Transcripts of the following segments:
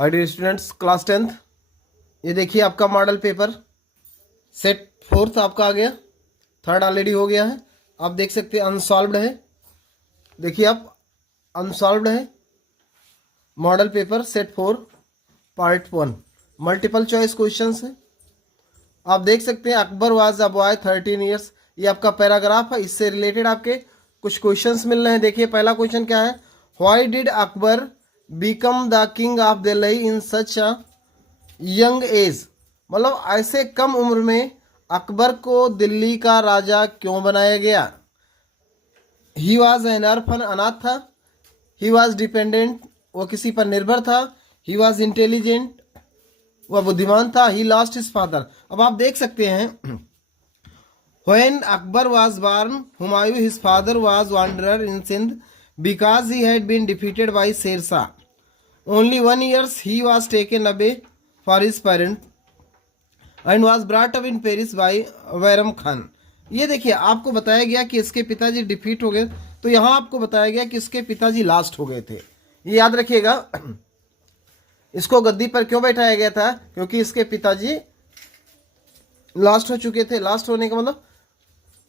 Hi dear students, class 10th। ये देखिए आपका मॉडल पेपर सेट 4th आपका आ गया। 3rd ऑलरेडी हो गया है। आप देख सकते हैं अनसॉल्व्ड है। देखिए आप अनसॉल्व्ड है model paper set 4 part 1 multiple choice questions है। आप देख सकते हैं Akbar was a boy 13 years. ये आपका पैराग्राफ है, इससे रिलेटेड आपके कुछ क्वेश्चंस मिल रहे हैं। देखिए पहला क्वेश्चन क्या है, why did Akbar become the king of Delhi in such a young age. मतलब ऐसे कम उम्र में अकबर को दिल्ली का राजा क्यों बनाया गया। ही वॉज एन ऑर्फन, अनाथ था। ही वॉज डिपेंडेंट, वो किसी पर निर्भर था। ही वॉज इंटेलिजेंट, वह बुद्धिमान था। He lost his father. अब आप देख सकते हैं When Akbar was born, Humayun, his father, was wanderer in Sindh because he had been defeated by Sher Shah. Only 1 year he was taken away for his parents and was brought up in Paris by Bayram Khan. ये देखिए आपको बताया गया कि इसके पिताजी defeat हो गए, तो यहाँ आपको बताया गया कि इसके पिताजी लास्ट हो गए थे। ये याद रखिएगा। इसको गद्दी पर क्यों बैठाया गया था, क्योंकि इसके पिताजी लास्ट हो चुके थे। लास्ट होने का मतलब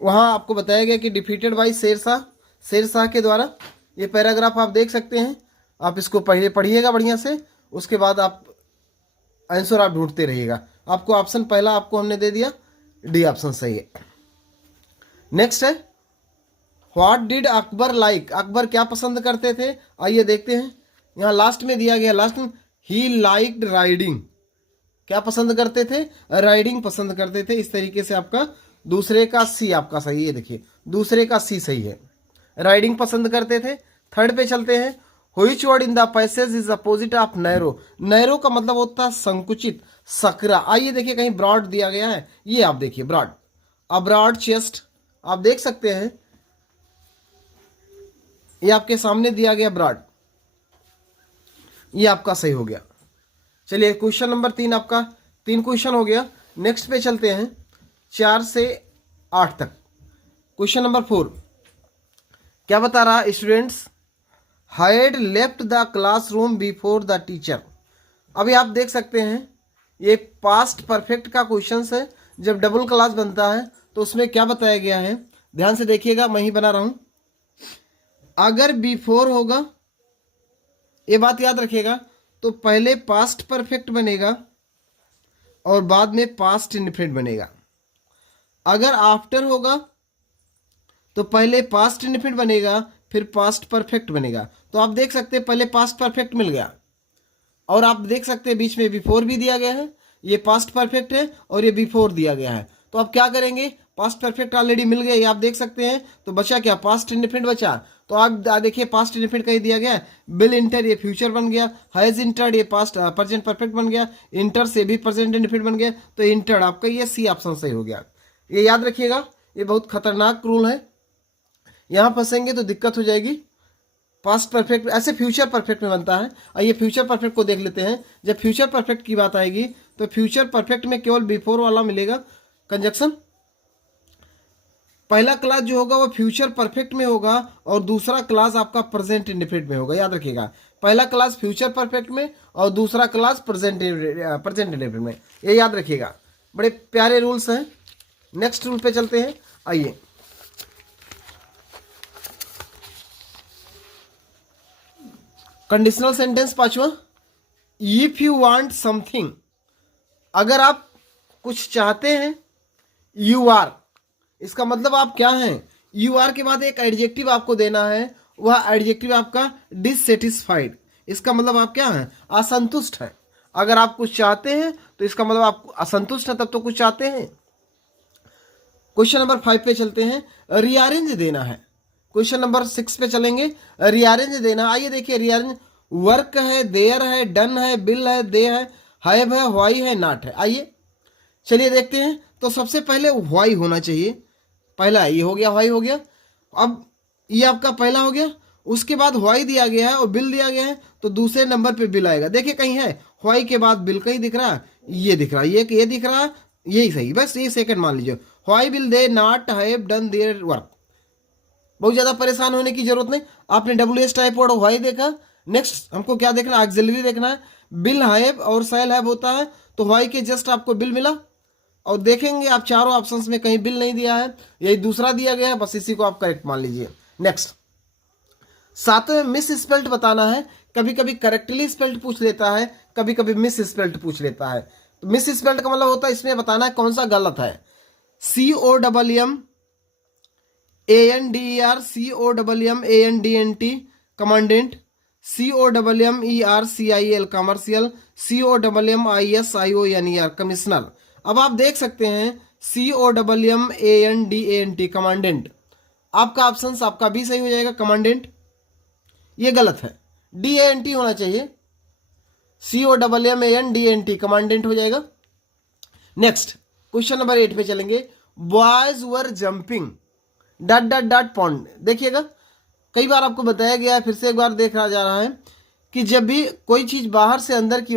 वहाँ आपको बताया गया कि डिफीटेड बाई शेर शाह के द्वारा। ये पैराग्राफ आप देख सकते हैं। आप इसको पढ़िएगा बढ़िया से, उसके बाद आप आंसर आप ढूंढते रहिएगा। आपको ऑप्शन पहला आपको हमने दे दिया, डी ऑप्शन सही है। नेक्स्ट है, what did Akbar like. Akbar क्या पसंद करते थे, आइए देखते हैं। यहाँ लास्ट में दिया गया, लास्ट में ही लाइक्ड राइडिंग। क्या पसंद करते थे, राइडिंग पसंद करते थे। इस तरीके से आपका दूसरे का सी आपका सही है। देखिए दूसरे का सी सही है, राइडिंग पसंद करते थे। 3rd पे चलते हैं, which word in the passage is opposite of narrow. Narrow का मतलब होता है संकुचित, सकरा। आइए देखिए कहीं ब्रॉड दिया गया है, ये आप देखिए ब्रॉड, अ ब्रॉड चेस्ट आप देख सकते हैं। ये आपके सामने दिया गया ब्रॉड, ये आपका सही हो गया। चलिए क्वेश्चन नंबर 3 आपका 3 क्वेश्चन हो गया। नेक्स्ट पे चलते हैं 4 से 8 तक। क्वेश्चन नंबर 4 क्या बता रहा, students had left the classroom before the teacher. अभी आप देख सकते हैं ये पास्ट परफेक्ट का क्वेश्चन है। जब डबल क्लास बनता है तो उसमें क्या बताया गया है, ध्यान से देखिएगा, मैं ही बना रहा हूं। अगर बिफोर होगा, ये बात याद रखिएगा, तो पहले पास्ट परफेक्ट बनेगा और बाद में पास्ट इंडेफिनिट बनेगा। अगर आफ्टर होगा तो पहले पास्ट इंडेफिनिट बनेगा, फिर पास्ट परफेक्ट बनेगा। तो आप देख सकते हैं पहले पास्ट परफेक्ट मिल गया, और आप देख सकते हैं बीच में बिफोर भी दिया गया है। ये पास्ट परफेक्ट है और ये बिफोर दिया गया है। तो आप क्या करेंगे, पास्ट परफेक्ट ऑलरेडी मिल गया, ये आप देख सकते हैं। तो बचा क्या, पास्ट इंडेफिनिट बचा। तो आप देखिए पास्ट इंडेफिनिट कहीं दिया गया है, बिल इंटर, ये फ्यूचर बन गया। हैज इंटर्ड, ये पास्ट प्रेजेंट परफेक्ट बन गया। इंटर से भी प्रेजेंट इंडेफिनिट बन गया, तो इंटर्ड आपका ये सी ऑप्शन सही हो गया। ये याद रखिएगा, ये बहुत खतरनाक रूल है, यहाँ फंसेंगे तो दिक्कत हो जाएगी। पास्ट परफेक्ट ऐसे फ्यूचर परफेक्ट में बनता है। आइए फ्यूचर परफेक्ट को देख लेते हैं। जब फ्यूचर परफेक्ट की बात आएगी तो फ्यूचर परफेक्ट में केवल बिफोर वाला मिलेगा कंजक्शन। पहला क्लास जो होगा वो फ्यूचर परफेक्ट में होगा और दूसरा क्लास आपका प्रेजेंट इंडेफिनिट में होगा। याद रखिएगा, पहला क्लास फ्यूचर परफेक्ट में और दूसरा क्लास प्रेजेंट इंडेफिनिट में, ये याद रखिएगा। बड़े प्यारे रूल्स हैं। नेक्स्ट रूल पे चलते हैं। आइए कंडीशनल सेंटेंस 5वां, इफ यू वांट समथिंग। अगर आप कुछ चाहते हैं, यू आर, इसका मतलब आप क्या हैं। यू आर के बाद एक एडजेक्टिव आपको देना है, वह एडजेक्टिव आपका डिससेटिस्फाइड। इसका मतलब आप क्या हैं, असंतुष्ट हैं। अगर आप कुछ चाहते हैं तो इसका मतलब आप असंतुष्ट हैं, तब तो कुछ चाहते हैं। क्वेश्चन नंबर 5 पे चलते हैं, रीअरेंज देना है। क्वेश्चन नंबर 6 पे चलेंगे, रीअरेंज देना। आइए देखिए रीअरेंज, वर्क है, देयर है, डन है, बिल है, दे है, हैव है, व्हाई है, नॉट है। आइए चलिए देखते हैं। तो सबसे पहले व्हाई होना चाहिए, पहला ये हो गया, व्हाई हो गया। अब ये आपका पहला हो गया, उसके बाद व्हाई दिया गया है और बिल दिया गया है, तो दूसरे नंबर पे बिल आएगा। देखिए कहीं है व्हाई के बाद बिल, कहीं दिख रहा है, ये दिख रहा है, ये दिख रहा है, यही सही, बस ये सेकंड मान लीजिए। Why will they not have done their work. बहुत ज़्यादा परेशान होने की जरूरत नहीं। आपने WH टाइप वर्ड व्हाई देखा, नेक्स्ट हमको क्या देखना है, ऑक्सिलरी देखना है। बिल हैव और शैल हैव होता है, तो वाई के जस्ट आपको बिल मिला। और देखेंगे आप चारों ऑप्शंस में कहीं बिल नहीं दिया है, यही दूसरा दिया गया है, बस इसी को आप करेक्ट मान लीजिए। नेक्स्ट, सातवें मिस स्पेल्ट बताना है। कभी कभी करेक्टली स्पेल्ट पूछ लेता है, कभी कभी मिस स्पेल्ट पूछ लेता है। तो मिस स्पेल्ट का मतलब होता है इसमें बताना है कौन सा गलत है। COMMANDER commandant, COMMERCIL commercial, COMMISIONER commissioner. अब आप देख सकते हैं COMMANDANT कमांडेंट, आपका ऑप्शन आपका बी सही हो जाएगा, कमांडेंट। ये गलत है, DANT होना चाहिए, COMMANDANT कमांडेंट हो जाएगा। नेक्स्ट क्वेश्चन नंबर 8 पे चलेंगे। Boys were jumping dot dot dot pond. देखिएगा कई बार आपको बताया गया है, फिर से एक बार देखा जा रहा है कि जब भी कोई चीज बाहर से अंदर की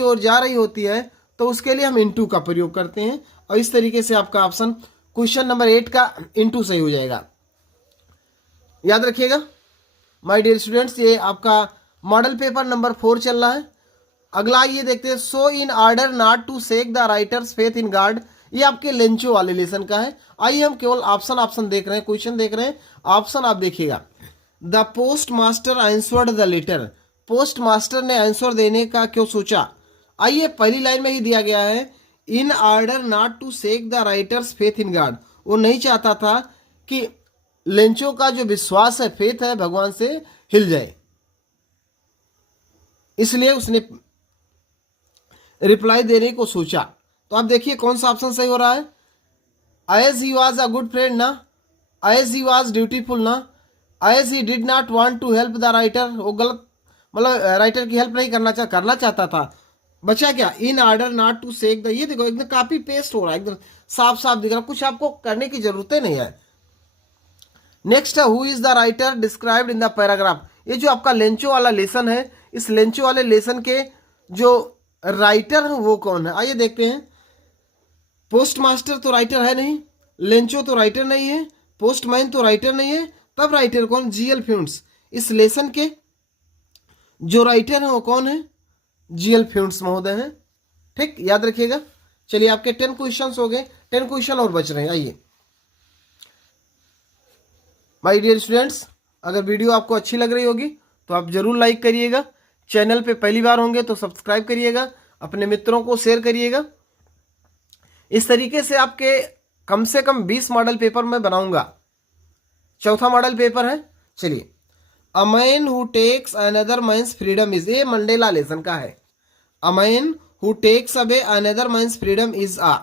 ओर जा रही होती है तो उसके लिए हम इनटू का प्रयोग करते हैं, और इस तरीके से आपका ऑप्शन क्वेश्चन नंबर 8 का इनटू सही हो जाएगा। याद रखिएगा माय डियर स्टूडेंट्स, ये आपका मॉडल पेपर नंबर 4 चल रहा है। अगला ये देखते हैं, so in order not to shake the writer's faith in God. ये आपके लेंचो वाले लेसन का है। आइए हम केवल ऑप्शन देख रहे हैं, क्वेश्चन देख रहे हैं, ऑप्शन आप देखिएगा। The post master answered the letter. Post master ने आंसर देने का क्यों सोचा। आइए पहली लाइन में ही दिया गया है, in order not to shake the writer's faith in God. वो नहीं चाहता था कि लेंचो का जो विश्वास है, फेथ है भगवान से, हिल जाए, इसलिए उसने रिप्लाई देने को सोचा। तो आप देखिए कौन सा ऑप्शन सही हो रहा है। As he was a good friend ना, एज ही वॉज ड्यूटीफुल ना, as he did not want to help the writer. वो गलत, मतलब राइटर की हेल्प नहीं करना चाहता था। बचा क्या, in order not to shake the. ये देखो एकदम कॉपी पेस्ट हो रहा है, एकदम साफ साफ दिख रहा है, कुछ आपको करने की जरूरत नहीं है। नेक्स्ट है, who is the writer described in the paragraph. ये जो आपका लेंचो वाला लेसन है, इस लेंचो वाले लेसन के जो राइटर है वो कौन है। आइए देखते हैं। पोस्ट मास्टर तो राइटर है नहीं, लेंचो तो राइटर नहीं है, पोस्टमैन तो राइटर नहीं है, तब राइटर कौन, GL फ्यूंट्स। इस लेसन के जो राइटर हैं वो कौन है, GL फ्यूंट्स महोदय हैं। ठीक, याद रखिएगा। चलिए आपके 10 क्वेश्चन हो गए, 10 क्वेश्चन और बच रहे हैं। आइए माय डियर स्टूडेंट्स, अगर वीडियो आपको अच्छी लग रही होगी तो आप जरूर लाइक करिएगा। चैनल पे पहली बार होंगे तो सब्सक्राइब करिएगा, अपने मित्रों को शेयर करिएगा। इस तरीके से आपके कम से कम 20 मॉडल पेपर मैं बनाऊंगा। चौथा मॉडल पेपर है। चलिए, a man who takes another man's freedom is, ये मंडेला लेसन का है। A man who takes away another man's freedom is a.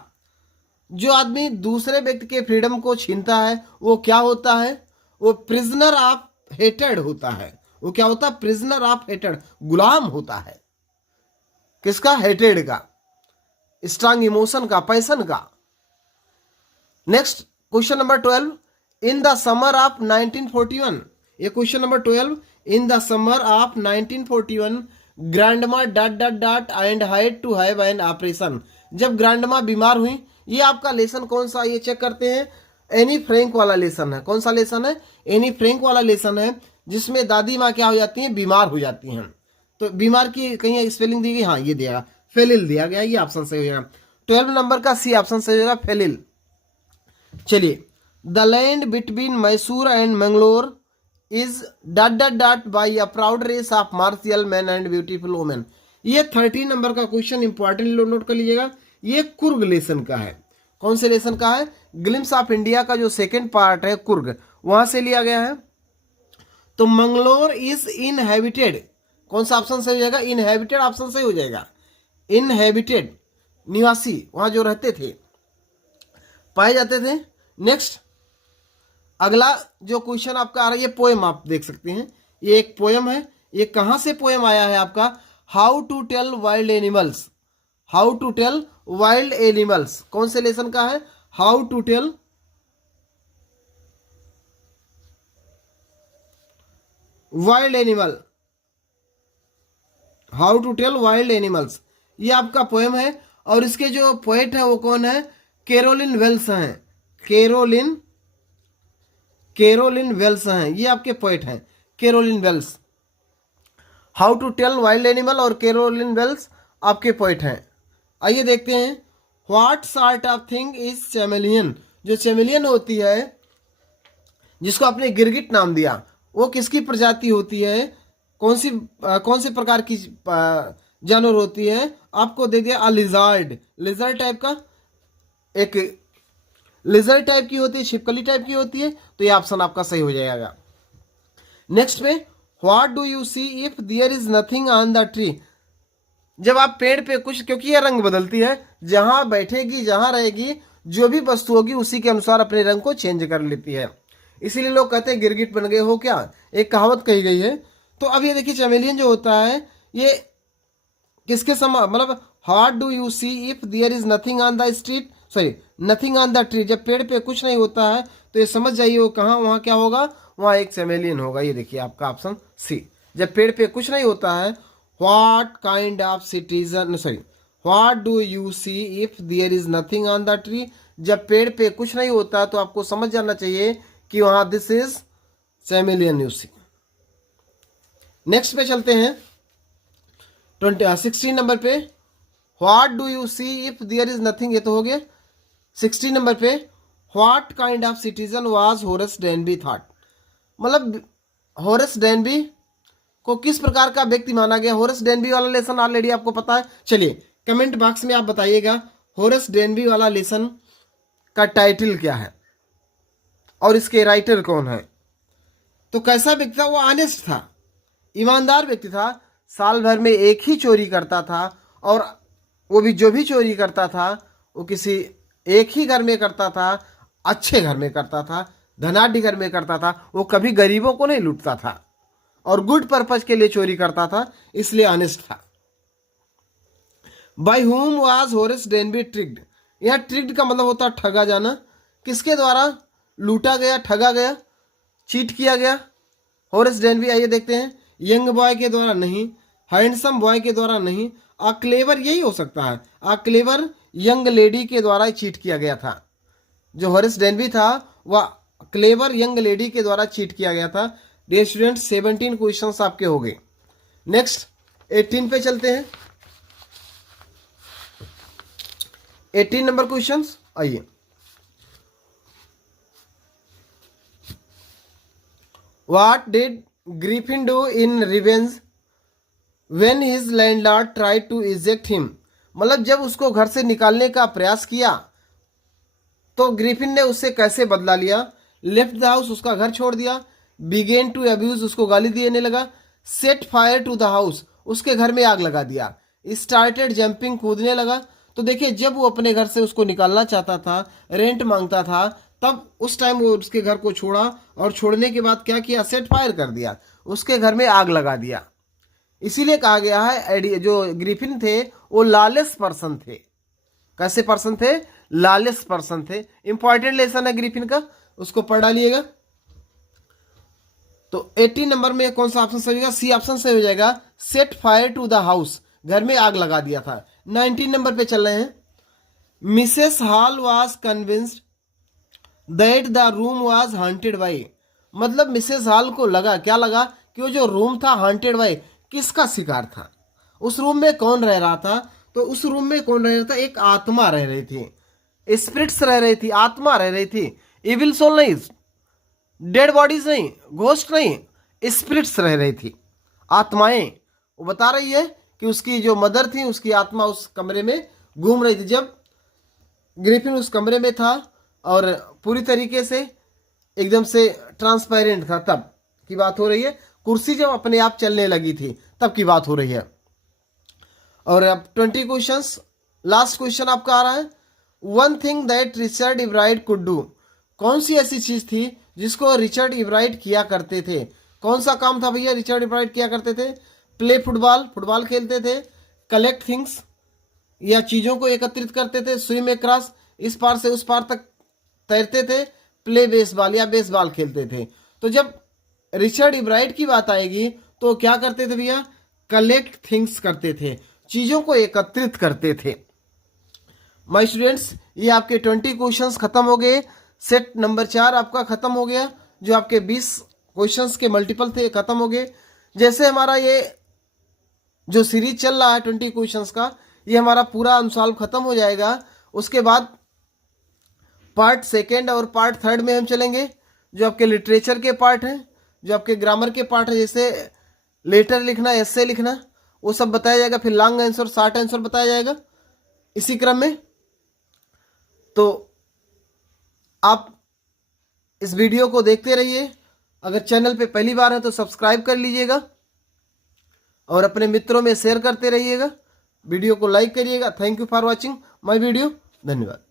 जो आदमी दूसरे व्यक्ति के फ्रीडम को छीनता है वो क्या होता है, वो प्रिजनर ऑफ हेटेड होता है। वो क्या होता है, प्रिजनर ऑफ हेटेड, गुलाम होता है। किसका, हेटेड का, स्ट्रांग इमोशन का, पैशन का। Next question number 12, in the summer of 1941। ये question number 12, in the summer of 1941 grandma dot dot dot and had to have an operation. जब ग्रैंडमा बीमार हुई। ये आपका लेसन कौन सा, ये चेक करते हैं। एनी फ्रैंक वाला लेसन है। कौन सा लेसन है, एनी फ्रैंक वाला लेसन है, जिसमें दादी माँ क्या हो जाती हैं, बीमार हो जाती हैं। तो बीमार की कहीं स्पेलिंग दी गई, हाँ ये दिया, फेलिल दिया गया, ये ऑप्शन सही हो जाएगा। 12 नंबर का सी ऑप्शन सही हो जाएगा, फेलिल। चलिए, the land between Mysore and Mangalore is dot dot dot by a proud race of martial men and beautiful women. ये 13 नंबर का क्वेश्चन इंपॉर्टेंट नोट कर लीजिएगा। ये कुर्ग लेसन का है। कौन से लेसन का है, ग्लिम्स ऑफ इंडिया का जो सेकेंड पार्ट है कुर्ग, वहां से लिया गया है। तो मंगलोर इज इनहेबिटेड, कौन सा ऑप्शन सही हो जाएगा, इनहेबिटेड ऑप्शन सही हो जाएगा। इनहेबिटेड, निवासी, वहां जो रहते थे, पाए जाते थे। नेक्स्ट अगला जो क्वेश्चन आपका आ रहा है, ये पोएम आप देख सकते हैं। ये एक पोएम है। ये कहां से पोएम आया है आपका, how to tell wild animals. How to tell wild animals कौन से लेसन का है, how to tell wild animal, how to tell wild animals, ये आपका पोएम है। और इसके जो पोएट है वो कौन है, कैरोलिन वेल्स हैं। कैरोलिन वेल्स हैं, ये आपके पोएट हैं। Carolyn Wells. How to tell wild animal और कैरोलिन वेल्स आपके पोइट हैं। आइए देखते हैं। What sort of thing is chameleon. जो चैमेलियन होती है, जिसको आपने गिरगिट नाम दिया, वो किसकी प्रजाति होती है, कौन से प्रकार की जानवर होती है। आपको दे दिया लिजर्ड। लिजर्ड टाइप का, एक लिजर्ड टाइप की होती है, छिपकली टाइप की होती है। तो ये ऑप्शन आपका सही हो जाएगा। नेक्स्ट पे, what do you see if there is nothing on the tree. जब आप पेड़ पे कुछ, क्योंकि ये रंग बदलती है, जहां बैठेगी जहां रहेगी, जो भी वस्तु होगी उसी के अनुसार अपने रंग को चेंज कर लेती है। इसीलिए लोग कहते हैं गिरगिट बन गए हो क्या, एक कहावत कही गई है। तो अब ये देखिए चैमेलियन जो होता है ये किसके समान, मतलब what do you see if there is nothing on the street, sorry nothing on the tree. जब पेड़ पे कुछ नहीं होता है तो ये समझ जाइए वो कहाँ, वहाँ क्या होगा, वहाँ एक चैमेलियन होगा। ये देखिए आपका ऑप्शन सी। जब पेड़ पे कुछ नहीं होता है, what kind of citizen, sorry what do you see if there is nothing on the tree. जब पेड़ पे कुछ नहीं होता तो आपको समझ जाना चाहिए कि वहाँ this is chameleon you see. Next पे चलते हैं 16 नंबर पे। What do you see if there is nothing, ये तो हो गया। 16 नंबर पे, what kind of citizen was Horace Denby thought. मतलब होरेस डेनबी को किस प्रकार का व्यक्ति माना गया। होरेस डेनबी वाला लेसन ऑलरेडी आपको पता है। चलिए कमेंट बॉक्स में आप बताइएगा होरेस डेनबी वाला लेसन का टाइटल क्या है और इसके राइटर कौन है। तो कैसा व्यक्ति था वो, ऑनेस्ट था, ईमानदार व्यक्ति था, साल भर में एक ही चोरी करता था, और वो भी जो भी चोरी करता था वो किसी एक ही घर में करता था, अच्छे घर में करता था, धनाढ़ घर में करता था। वो कभी गरीबों को नहीं लूटता था और गुड पर्पज के लिए चोरी करता था, इसलिए ऑनेस्ट था। By whom was Horace Denby tricked. यह ट्रिक्ड का मतलब होता है ठगा जाना। किसके द्वारा लूटा गया, ठगा गया, चीट किया गया होरेस डेनबी। आइए देखते हैं। यंग बॉय के द्वारा नहीं, हैंडसम बॉय के द्वारा नहीं, आ क्लेवर यही हो सकता है, आ क्लेवर यंग लेडी के द्वारा ही चीट किया गया था। जो होरेस डेनबी था वह क्लेवर यंग लेडी के द्वारा चीट किया गया था। डियर स्टूडेंट 17 क्वेश्चंस आपके हो गए। नेक्स्ट 18 पे चलते हैं। 18 नंबर क्वेश्चंस, आइए। What did Griffin do in revenge when his landlord tried to eject him. मतलब जब उसको घर से निकालने का प्रयास किया तो ग्रिफिन ने उससे कैसे बदला लिया। लेफ्ट द हाउस, उसका घर छोड़ दिया। बिगेन टू अब्यूज, उसको गाली देने लगा। Set fire to the house, उसके घर में आग लगा दिया। स्टार्टेड जंपिंग, कूदने लगा। तो देखिए जब वो अपने घर से उसको निकालना चाहता था, रेंट मांगता था, तब उस टाइम वो उसके घर को छोड़ा, और छोड़ने के बाद क्या किया, सेट फायर कर दिया, उसके घर में आग लगा दिया। इसीलिए कहा गया है जो ग्रिफिन थे वो लॉलेस पर्सन थे। कैसे पर्सन थे, लॉलेस पर्सन थे। इंपॉर्टेंट लेसन है ग्रिफिन का, उसको पढ़ डालिएगा। तो 18 नंबर में कौन सा ऑप्शन सही होगा, सी ऑप्शन सही हो जाएगा। Set fire to the house, घर में आग लगा दिया था। 19 नंबर पे चल रहे हैं। Mrs Hall was convinced that the room was haunted by. मतलब मिसेस हॉल को लगा, क्या लगा, कि वो जो रूम था हॉन्टेड बाय, किसका शिकार था, उस रूम में कौन रह रहा था। तो उस रूम में कौन रह रहा था, एक आत्मा रह रही थी, स्पिरिट्स रह रही थी, आत्मा रह रही थी। इविल सोल नहीं, डेड बॉडीज नहीं, घोस्ट नहीं, स्पिरिट्स रह रही थी, आत्माएं। वो बता रही है कि उसकी जो मदर थी उसकी आत्मा उस कमरे में घूम रही थी। जब ग्रिफिन उस कमरे में था और पूरी तरीके से एकदम से ट्रांसपेरेंट था, तब की बात हो रही है। कुर्सी जब अपने आप चलने लगी थी तब की बात हो रही है। और अब 20 क्वेश्चंस, लास्ट क्वेश्चन आपका आ रहा है। One thing that Richard Ebright could do. कौन सी ऐसी चीज थी जिसको रिचर्ड इब्राइट किया करते थे। कौन सा काम था भैया रिचर्ड इब्राइट किया करते थे। प्ले फुटबॉल, फुटबॉल खेलते थे। कलेक्ट थिंग्स, या चीज़ों को एकत्रित करते थे। स्विम अक्रॉस, इस पार से उस पार तक तैरते थे। प्ले बेसबॉल, या बेसबॉल खेलते थे। तो जब रिचर्ड इब्राइट की बात आएगी तो क्या करते थे भैया, कलेक्ट थिंग्स करते थे, चीज़ों को एकत्रित करते थे। माय स्टूडेंट्स, ये आपके 20 क्वेश्चंस खत्म हो गए। सेट नंबर 4 आपका खत्म हो गया। जो आपके 20 क्वेश्चंस के मल्टीपल थे, खत्म हो गए। जैसे हमारा ये जो सीरीज चल रहा है 20 क्वेश्चंस का, ये हमारा पूरा अनसॉल्व खत्म हो जाएगा। उसके बाद पार्ट सेकेंड और पार्ट थर्ड में हम चलेंगे, जो आपके लिटरेचर के पार्ट हैं, जो आपके ग्रामर के पार्ट है, जैसे लेटर लिखना, एस्से लिखना, वो सब बताया जाएगा। फिर लॉन्ग आंसर, शॉर्ट आंसर बताया जाएगा इसी क्रम में। तो आप इस वीडियो को देखते रहिए। अगर चैनल पे पहली बार है तो सब्सक्राइब कर लीजिएगा और अपने मित्रों में शेयर करते रहिएगा। वीडियो को लाइक करिएगा। Thank you for watching my video. धन्यवाद।